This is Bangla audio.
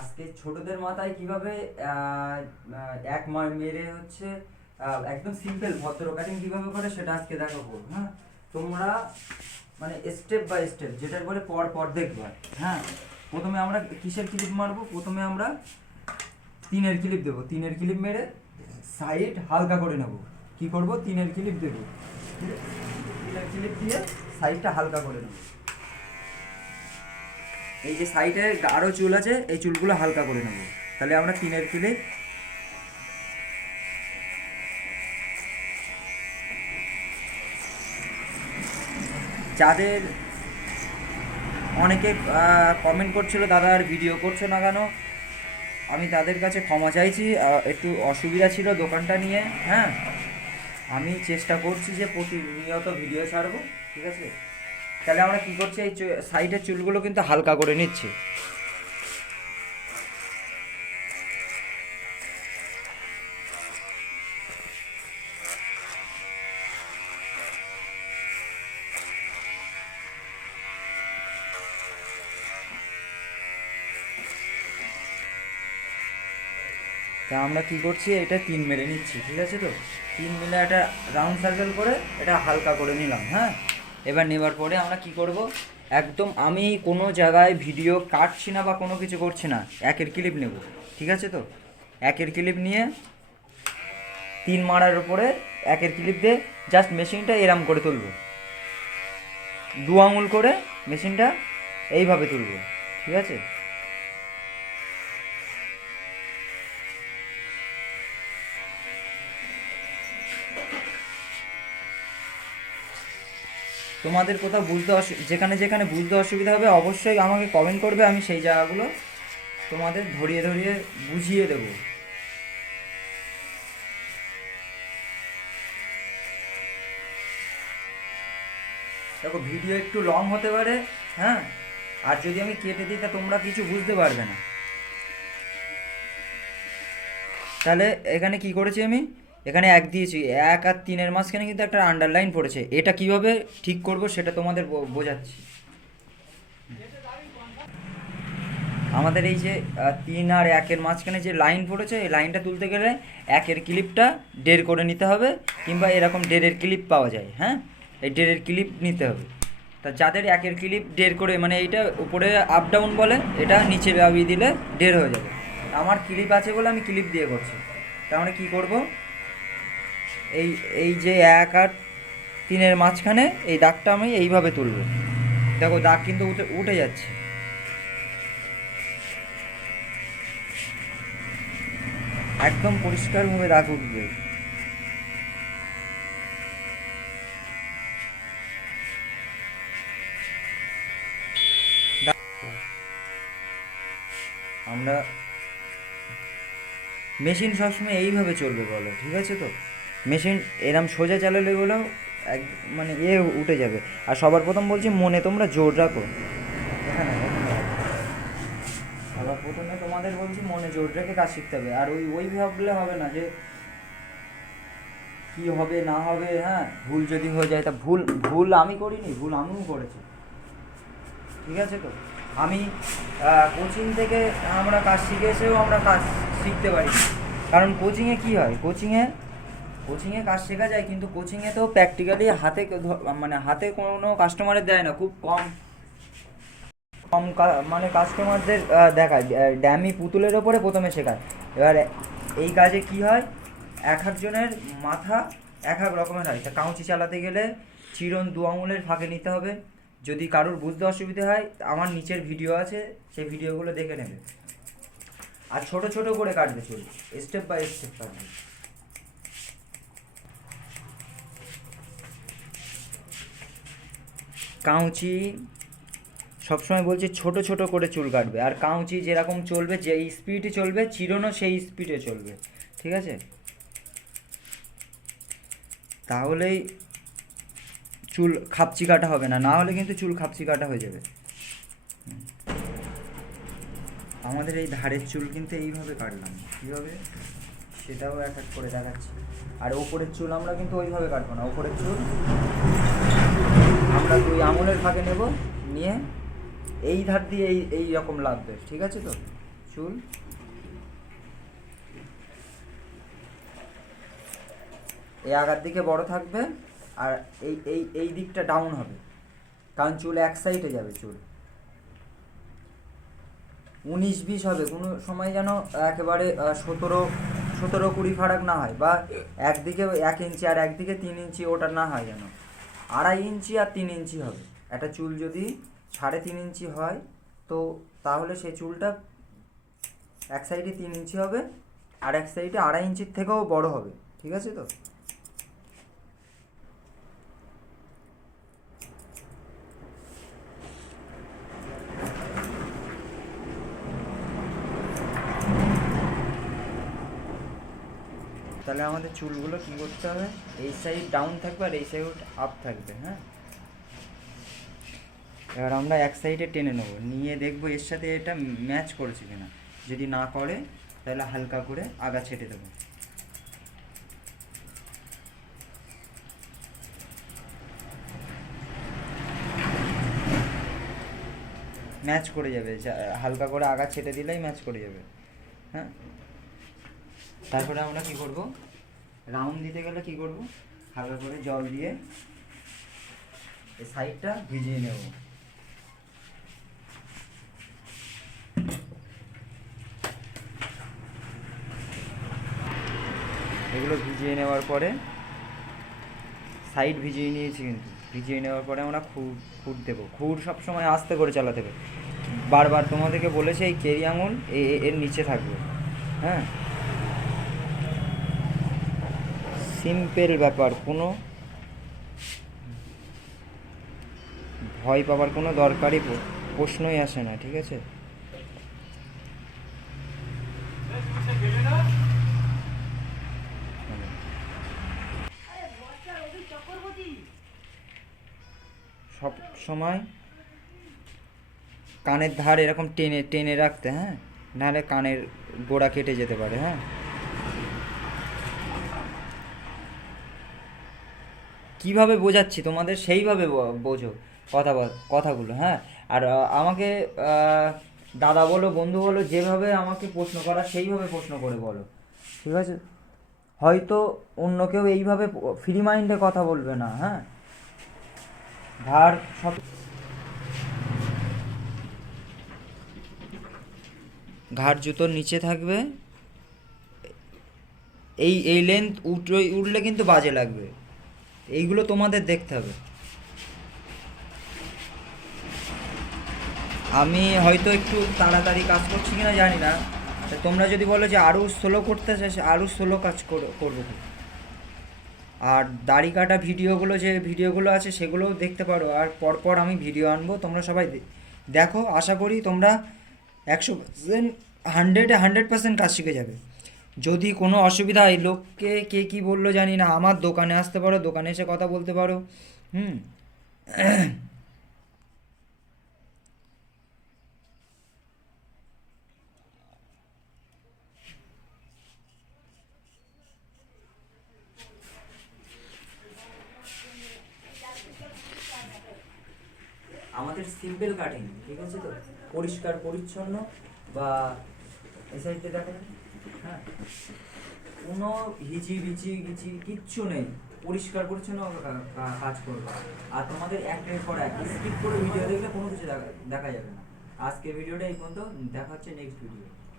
আজকে ছোটদের মাথায় কিভাবে এক মেরে হচ্ছে একদম সিম্পল ভদ্র কাটিং কিভাবে করে সেটা আজকে দেখাবো। হ্যাঁ, তোমরা মানে স্টেপ বাই স্টেপ যেটার বলে পর পর দেখবা। হ্যাঁ, প্রথমে আমরা কিসের ক্লিপ মারবো? প্রথমে আমরা তিনের ক্লিপ দেবো। তিনের ক্লিপ মেরে সাইড হালকা করে নেব। কি করব? তিনের ক্লিপ দেবো। তিনের ক্লিপ দিয়ে সাইডটা হালকা করে নেব। এই যে সাইডে আরও চুল আছে, এই চুলগুলো হালকা করে নেব। তাহলে আমরা তিনের ক্লিপ যাদের অনেকে কমেন্ট করছিল দাদা আর ভিডিও করছো না কেন, আমি তাদের কাছে ক্ষমা চাইছি। একটু অসুবিধা ছিল দোকানটা নিয়ে। হ্যাঁ, আমি চেষ্টা করছি যে প্রতিনিয়ত ভিডিও ছাড়বো, ঠিক আছে? তাহলে আমরা কি করছি, এই সাইডের চুলগুলো কিন্তু হালকা করে নিচ্ছি। তা আমরা কি করছি, এটা তিন মেরে নিচ্ছি, ঠিক আছে? তো তিন মিলে একটা রাউন্ড সার্কেল করে এটা হালকা করে নিলাম। হ্যাঁ, এবার নেবার পরে আমরা কি করব, একদম আমি কোনো জায়গায় ভিডিও কাটছি না বা কোনো কিছু করছি না, একের ক্লিপ নেব, ঠিক আছে? তো একের ক্লিপ নিয়ে তিন মারার উপরে একের ক্লিপ দিয়ে জাস্ট মেশিনটা এরাম করে তুলব, দু আঙুল করে মেশিনটা এইভাবে তুলব, ঠিক আছে? তোমাদের কোথাও যেখানে যেখানে বুঝতে অসুবিধা হবে অবশ্যই আমাকে কমেন্ট করবে, আমি সেই জায়গাগুলো তোমাদের ধরিয়ে ধরিয়ে বুঝিয়ে দেব। দেখো, ভিডিও একটু লং হতে পারে। হ্যাঁ, আর যদি আমি কেটে দিই তা তোমরা কিছু বুঝতে পারবে না। তাহলে এখানে কি করেছি আমি, এখানে এক দিয়েছি, এক আর তিনের মাঝখানে কিন্তু একটা আন্ডারলাইন পড়েছে। এটা কিভাবে ঠিক করব সেটা তোমাদের বোঝাচ্ছি। আমাদের এই যে তিন আর একের মাঝখানে যে লাইন পড়েছে, এই লাইনটা তুলতে গেলে একের ক্লিপটা ডের করে নিতে হবে, কিংবা এরকম ডেরের ক্লিপ পাওয়া যায়। হ্যাঁ, এই ডেরের ক্লিপ নিতে হবে। তা যাদের একের ক্লিপ ডের করে, মানে এইটা উপরে আপ ডাউন বলে, এটা নিচে বাবিয়ে দিলে ডের হয়ে যাবে। আমার ক্লিপ আছে বলে আমি ক্লিপ দিয়ে করছি। তার মানে কী করব, এই এই যে এক আর তিনের মাঝখানে এই দাগটা আমি এইভাবে তুলব। দেখো, দাগ কিন্তু উঠে যাচ্ছে। একদম পরিষ্কারভাবে দাগ উঠবে। আমরা মেশিন সবসময় এইভাবে চলবে বলো, ঠিক আছে? তো মেশিন এরম সোজা চালালে বলো এক মানে উঠে যাবে। আর সবার প্রথম বলছি, মনে তোমরা জোর রাখো। এখানে সবার প্রথমে তোমাদের বলছি, মনে জোর রেখে কাজ শিখতে হবে। আর ওই ভাবলে হবে না যে কি হবে না হবে। হ্যাঁ, ভুল যদি হয়ে যায় তা ভুল আমি করিনি, ভুল আমিও করেছি, ঠিক আছে? তো আমি কোচিং থেকে আমরা কাজ শিখে এসেও আমরা কাজ শিখতে পারি। কারণ কোচিংয়ে কী হয়, কোচিংয়ে কাজ শেখা যায়, কিন্তু কোচিংয়ে তো প্র্যাকটিক্যালি মানে হাতে কোনো কাস্টমারের দেয় না, খুব কম কম মানে কাস্টমারদের দেখায়। ড্যামি পুতুলের ওপরে প্রথমে শেখায়। এবার এই কাজে কি হয়, এক একজনের মাথা এক এক রকমের হয়। তা কাউচি চালাতে গেলে চিরন দু আঙুলের ফাঁকে নিতে হবে। যদি কারোর বুঝতে অসুবিধা হয়, আমার নিচের ভিডিও আছে, সেই ভিডিওগুলো দেখে নেবে। আর ছোট ছোট করে কাটবে চুল, স্টেপ বাই স্টেপ কাটবে। কাউচি সবসময় বলছি ছোট ছোট করে চুল কাটবে। আর কাউচি যেরকম চলবে, যেই স্পিডে চলবে, চিরনও সেই স্পিডে চলবে, ঠিক আছে? তাহলেই চুল খাপচি কাটা হবে না, না হলে কিন্তু চুল খাপচি কাটা হয়ে যাবে। আমাদের এই ধারের চুল কিন্তু এইভাবে কাটলাম, কীভাবে সেটাও এক এক করে দেখাচ্ছি। আর ওপরের চুল আমরা কিন্তু ওইভাবে কাটবো না। ওপরের চুল আমরা দুই আঙুলের ফাঁকে নেব, নিয়ে এই ধার দিয়ে এই রকম লাগবে, ঠিক আছে? তো চুল, এই আগার দিকে বড় থাকবে আর এই এই এই দিকটা ডাউন হবে, কারণ চুল এক সাইডে যাবে। চুল 19-20 হবে, কোনো সময় যেন একেবারে 17-20 ফারাক না হয়, বা একদিকে 1 ইঞ্চি আর একদিকে 3 ইঞ্চি ওটা না হয়, যেন 2.5 ইঞ্চি আর 3 ইঞ্চি হবে। একটা চুল যদি 3.5 ইঞ্চি হয় তো তাহলে সেই চুলটা এক সাইডে 3 ইঞ্চি হবে আর এক সাইডে 2.5 ইঞ্চির থেকেও বড় হবে। ঠিক আছে তো? তাহলে আমাদের চুলগুলো কী করতে হবে, এই সাইড ডাউন থাকবে আর এই সাইড আপ থাকবে। হ্যাঁ, এবার আমরা এক সাইডে টেনে নেব, নিয়ে দেখবো এর সাথে এটা ম্যাচ করেছে কিনা। যদি না করে তাহলে হালকা করে আগা ছেটে দেবো। ম্যাচ করে যাবে, হালকা করে আগা ছেটে দিলেই ম্যাচ করে যাবে। হ্যাঁ, তারপরে আমরা কি করব, রাউন্ড দিতে গেলে কি করব, হালকা করে জল দিয়ে এই সাইডটা ভিজিয়ে নেব। এগুলো ভিজিয়ে নেওয়ার পরে, সাইড ভিজিয়ে নিয়েছি কিন্তু, ভিজিয়ে নেওয়ার পরে আমরা খুর দেবো। খুর সবসময় আস্তে করে চালাতে হবে। বারবার তোমাদেরকে বলেছে এই কেরি আঙুল এর নিচে থাকবে। হ্যাঁ, সিম্পল ব্যাপার, কোনো ভয় পাবার কোনো দরকারই প্রশ্নই আসে না। ঠিক আছে? সব সময় কানের ধার এরকম টেনে টেনে রাখতে। হ্যাঁ, নাহলে কানের গোড়া কেটে যেতে পারে। হ্যাঁ, কীভাবে বোঝাচ্ছি তোমাদের সেইভাবে বোঝো কথাগুলো। হ্যাঁ, আর আমাকে দাদা বলো, বন্ধু বলো, যেভাবে আমাকে প্রশ্ন করা সেইভাবে প্রশ্ন করে বলো। ঠিক আছে? হয়তো অন্য কেউ এইভাবে ফ্রি মাইন্ডে কথা বলবে না। হ্যাঁ, ঘাড় সব, ঘাড় জুতোর নিচে থাকবে, এই লেন্থ উঠলে কিন্তু বাজে লাগবে। এইগুলো তোমাদের দেখতে হবে। আমি হয়তো একটু তাড়াতাড়ি কাজ করছি কিনা জানি না, তোমরা যদি বলো যে আরও স্লো করতে চাই, আরও স্লো কাজ করবো। আর দাড়ি কাটা ভিডিওগুলো, যে ভিডিওগুলো আছে সেগুলোও দেখতে পারো। আর পরপর আমি ভিডিও আনবো, তোমরা সবাই দেখো। আশা করি তোমরা 100%, 100% কাজ শিখে যাবে। যদি কোনো অসুবিধা হয়, লোককে কে কী বললো জানি না, আমার দোকানে আসতে পারো, দোকানে এসে কথা বলতে পারো। আমাদের সিম্পল কাটিং। ঠিক আছে তো? পরিষ্কার পরিচ্ছন্ন, বা এই সাইডে দেখা যায়। হ্যাঁ, কোনো হিচি কিচ্ছু নেই, পরিষ্কার পরিচ্ছন্ন কাজ করবো। আর তোমাদের একের পর এক স্কিপ করে ভিডিও দেখলে কোনো কিছু দেখা যাবে না। আজকে ভিডিওটা এই পর্যন্ত, দেখা হচ্ছে নেক্সট ভিডিও।